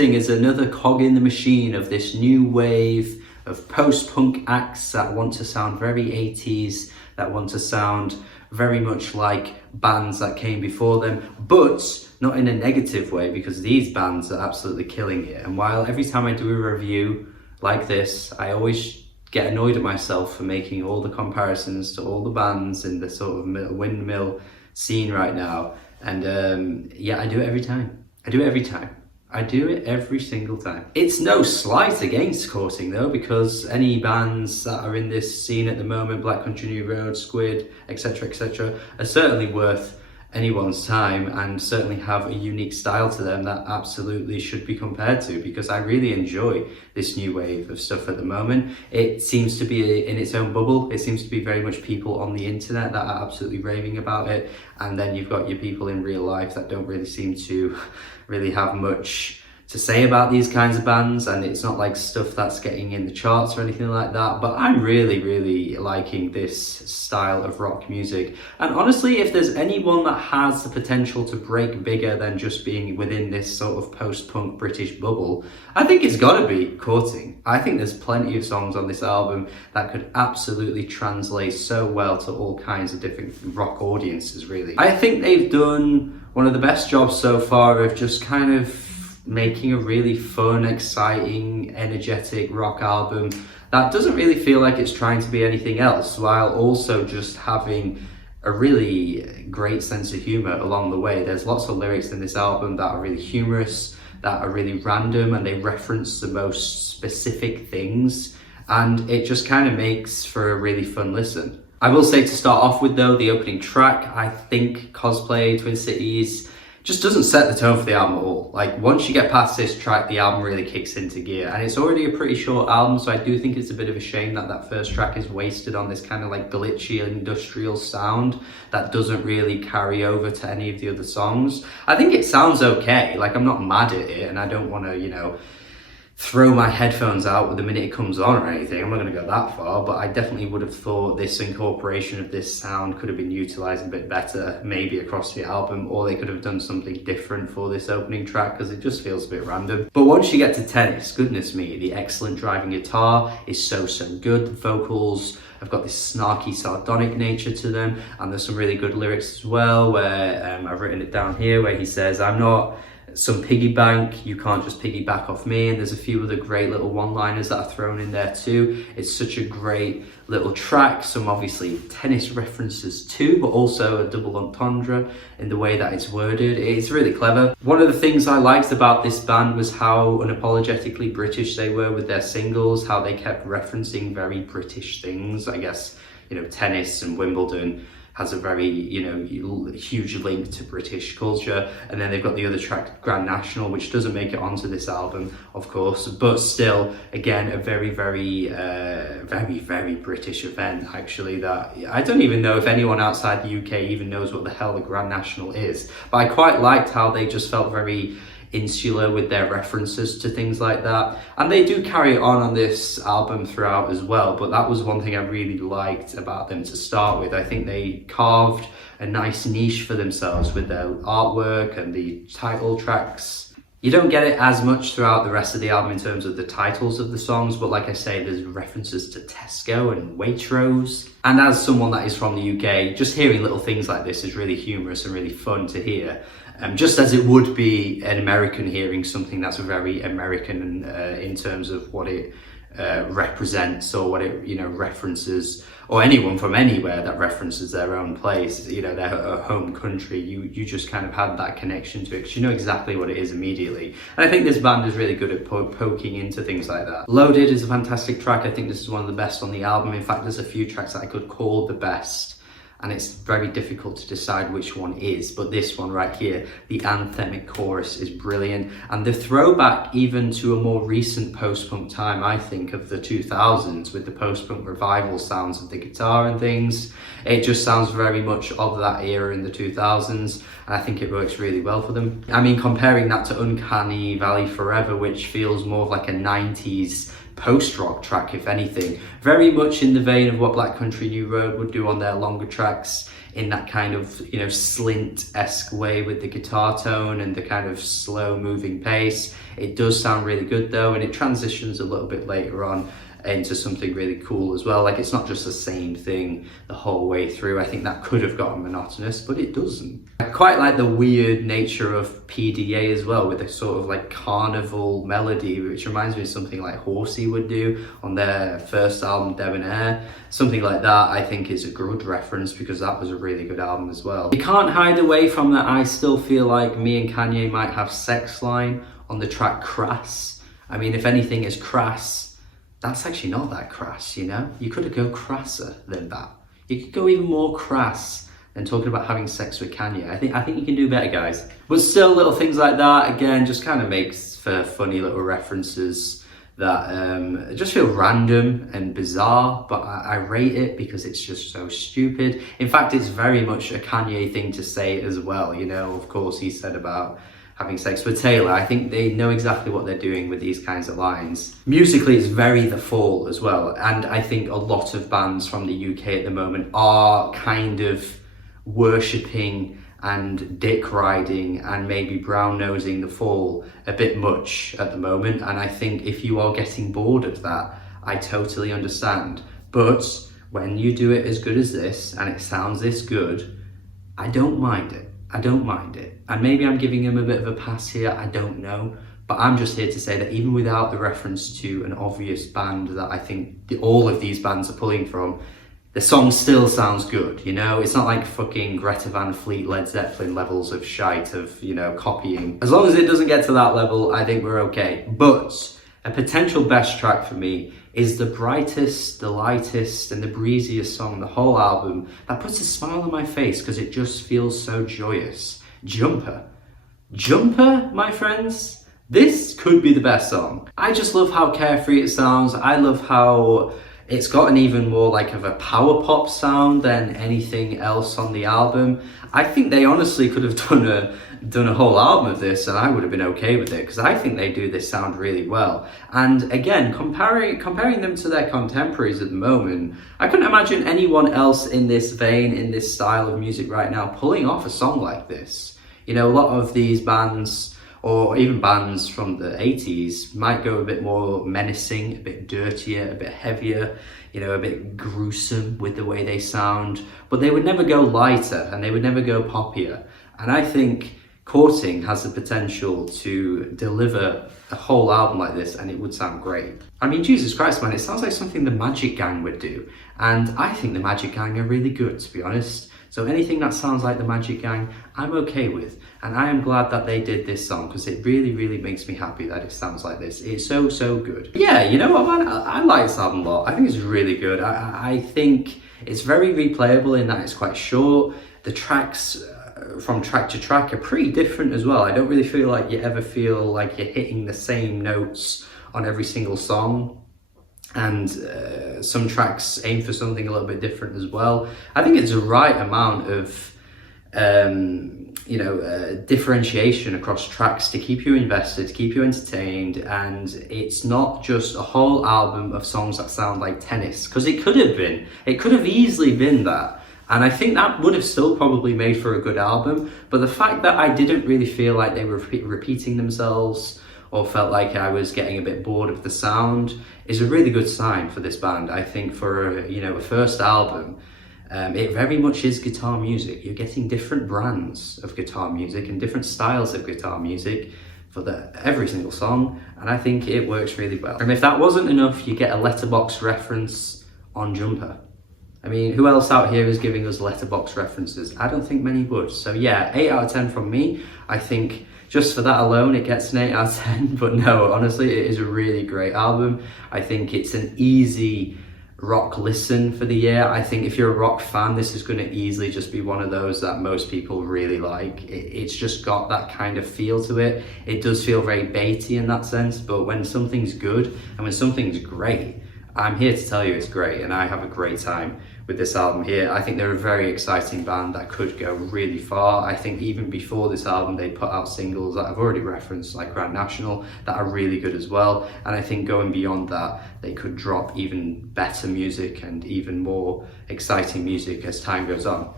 Courting is another cog in the machine of this new wave of post-punk acts that want to sound very 80s, that want to sound very much like bands that came before them, but not in a negative way, because these bands are absolutely killing it. And while every time I do a review like this, I always get annoyed at myself for making all the comparisons to all the bands in the sort of windmill scene right now. And yeah, I do it every time. I do it every time. I do it every single time. It's no slight against Courting though, because any bands that are in this scene at the moment, Black Country New Road, Squid, etc., are certainly worth anyone's time and certainly have a unique style to them that absolutely should be compared to, because I really enjoy this new wave of stuff at the moment. It seems to be in its own bubble. It seems to be very much people on the internet that are absolutely raving about it, and then you've got your people in real life that don't really seem to really have much to say about these kinds of bands, and it's not like stuff that's getting in the charts or anything like that. But I'm really liking this style of rock music, and honestly, if there's anyone that has the potential to break bigger than just being within this sort of post-punk British bubble, I think it's gotta be Courting. I think there's plenty of songs on this album that could absolutely translate so well to all kinds of different rock audiences, really. I think they've done one of the best jobs so far of just kind of making a really fun, exciting, energetic rock album that doesn't really feel like it's trying to be anything else, while also just having a really great sense of humor along the way. There's lots of lyrics in this album that are really humorous, that are really random, and they reference the most specific things, and it just kind of makes for a really fun listen. I will say, to start off with though, the opening track, I think Cosplay, Twin Cities, just doesn't set the tone for the album at all. Like, once you get past this track, the album really kicks into gear, and it's already a pretty short album, so I do think it's a bit of a shame that that first track is wasted on this kind of like glitchy industrial sound that doesn't really carry over to any of the other songs. I think it sounds okay, like I'm not mad at it, and I don't want to, you know, throw my headphones out the minute it comes on or anything. I'm not going to go that far, but I definitely would have thought this incorporation of this sound could have been utilised a bit better, maybe across the album, or they could have done something different for this opening track, because it just feels a bit random. But once you get to Tennis, goodness me, the excellent driving guitar is so good. The vocals have got this snarky, sardonic nature to them, and there's some really good lyrics as well, where I've written it down here, where he says, "I'm not some piggy bank, you can't just piggyback off me," and there's a few other great little one-liners that are thrown in there too. It's such a great little track, some obviously Tennis references too, but also a double entendre in the way that it's worded. It's really clever. One of the things I liked about this band was how unapologetically British they were with their singles, how they kept referencing very British things. I guess, you know, Tennis and Wimbledon has a very, you know, huge link to British culture. And then they've got the other track, Grand National, which doesn't make it onto this album, of course, but still, again, a very British event, actually, that I don't even know if anyone outside the UK even knows what the hell the Grand National is. But I quite liked how they just felt very insular with their references to things like that, and they do carry it on this album throughout as well. But that was one thing I really liked about them to start with. I think they carved a nice niche for themselves with their artwork and the title tracks. You don't get it as much throughout the rest of the album in terms of the titles of the songs, but like I say, there's references to Tesco and Waitrose. And as someone that is from the UK, just hearing little things like this is really humorous and really fun to hear. Just as it would be an American hearing something that's very American in terms of what it represents, or what it, you know, references, or anyone from anywhere that references their own place, you know, their home country. You just kind of had that connection to it, because you know exactly what it is immediately. And I think this band is really good at poking into things like that. Loaded is a fantastic track. I think this is one of the best on the album. In fact, there's a few tracks that I could call the best, and it's very difficult to decide which one is, but this one right here, the anthemic chorus, is brilliant. And the throwback even to a more recent post-punk time, I think, of the 2000s, with the post-punk revival sounds of the guitar and things, it just sounds very much of that era in the 2000s, and I think it works really well for them. I mean, comparing that to Uncanny Valley Forever, which feels more like a 90s post-rock track, if anything, very much in the vein of what Black Country New Road would do on their longer tracks. in that kind of, you know, Slint-esque way with the guitar tone and the kind of slow moving pace. It does sound really good though, and it transitions a little bit later on into something really cool as well. Like, it's not just the same thing the whole way through. I think that could have gotten monotonous, but it doesn't. I quite like the weird nature of PDA as well, with a sort of like carnival melody, which reminds me of something like Horsey would do on their first album, Debonair. Something like that I think is a good reference, because that was a really good album as well. You can't hide away from that. I still feel like me and Kanye might have sex line on the track Crass. I mean, if anything is crass, that's actually not that crass, you know? You could go crasser than that. You could go even more crass than talking about having sex with Kanye. I think you can do better, guys. But still, little things like that, again, just kind of makes for funny little references that just feel random and bizarre, but I rate it because it's just so stupid. In fact, it's very much a Kanye thing to say as well, you know? Of course, he said about having sex with Taylor. I think they know exactly what they're doing with these kinds of lines. Musically, it's very The Fall as well, and I think a lot of bands from the UK at the moment are kind of worshipping and dick riding and maybe brown nosing The Fall a bit much at the moment, and I think if you are getting bored of that, I totally understand. But when you do it as good as this and it sounds this good, I don't mind it. I don't mind it. And maybe I'm giving him a bit of a pass here, I don't know. But I'm just here to say that even without the reference to an obvious band that I think all of these bands are pulling from, the song still sounds good, you know? It's not like fucking Greta Van Fleet, Led Zeppelin levels of shite of, you know, copying. As long as it doesn't get to that level, I think we're okay. But a potential best track for me is the brightest, the lightest, and the breeziest song on the whole album that puts a smile on my face because it just feels so joyous. Jumper. Jumper, my friends? This could be the best song. I just love how carefree it sounds. I love how it's got an even more like of a power pop sound than anything else on the album. I think they honestly could have done a whole album of this and I would have been okay with it, because I think they do this sound really well. And again, comparing them to their contemporaries at the moment, I couldn't imagine anyone else in this vein, in this style of music right now, pulling off a song like this. You know, a lot of these bands, or even bands from the 80s, might go a bit more menacing, a bit dirtier, a bit heavier, you know, a bit gruesome with the way they sound, but they would never go lighter and they would never go poppier. And I think Courting has the potential to deliver a whole album like this and it would sound great. I mean, Jesus Christ, man, it sounds like something the Magic Gang would do. And I think the Magic Gang are really good, to be honest. So anything that sounds like the Magic Gang, I'm okay with. And I am glad that they did this song, because it really, really makes me happy that it sounds like this. It's so, so good. Yeah, you know what, man? I like this album a lot. I think it's really good. I think it's very replayable in that it's quite short. The tracks from track to track are pretty different as well. I don't really feel like you ever feel like you're hitting the same notes on every single song. And some tracks aim for something a little bit different as well. I think it's the right amount of differentiation across tracks to keep you invested, to keep you entertained, and it's not just a whole album of songs that sound like tennis, because it could have easily been that, and I think that would have still probably made for a good album. But the fact that I didn't really feel like they were repeating themselves or felt like I was getting a bit bored of the sound is a really good sign for this band. I think for a first album, it very much is guitar music. You're getting different brands of guitar music and different styles of guitar music for every single song, and I think it works really well. And if that wasn't enough, you get a Letterboxd reference on Jumper. I mean, who else out here is giving us Letterboxd references? I don't think many would. So yeah, 8 out of 10 from me. I think just for that alone, it gets an 8 out of 10. But no, honestly, it is a really great album. I think it's an easy rock listen for the year. I think if you're a rock fan, this is going to easily just be one of those that most people really like. It's just got that kind of feel to it. It does feel very baity in that sense, but when something's good and when something's great, I'm here to tell you it's great, and I have a great time with this album here. I think they're a very exciting band that could go really far. I think even before this album, they put out singles that I've already referenced, like Grand National, that are really good as well. And I think going beyond that, they could drop even better music and even more exciting music as time goes on.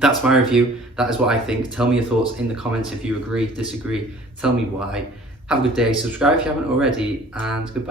That's my review. That is what I think. Tell me your thoughts in the comments if you agree, disagree. Tell me why. Have a good day. Subscribe if you haven't already, and goodbye.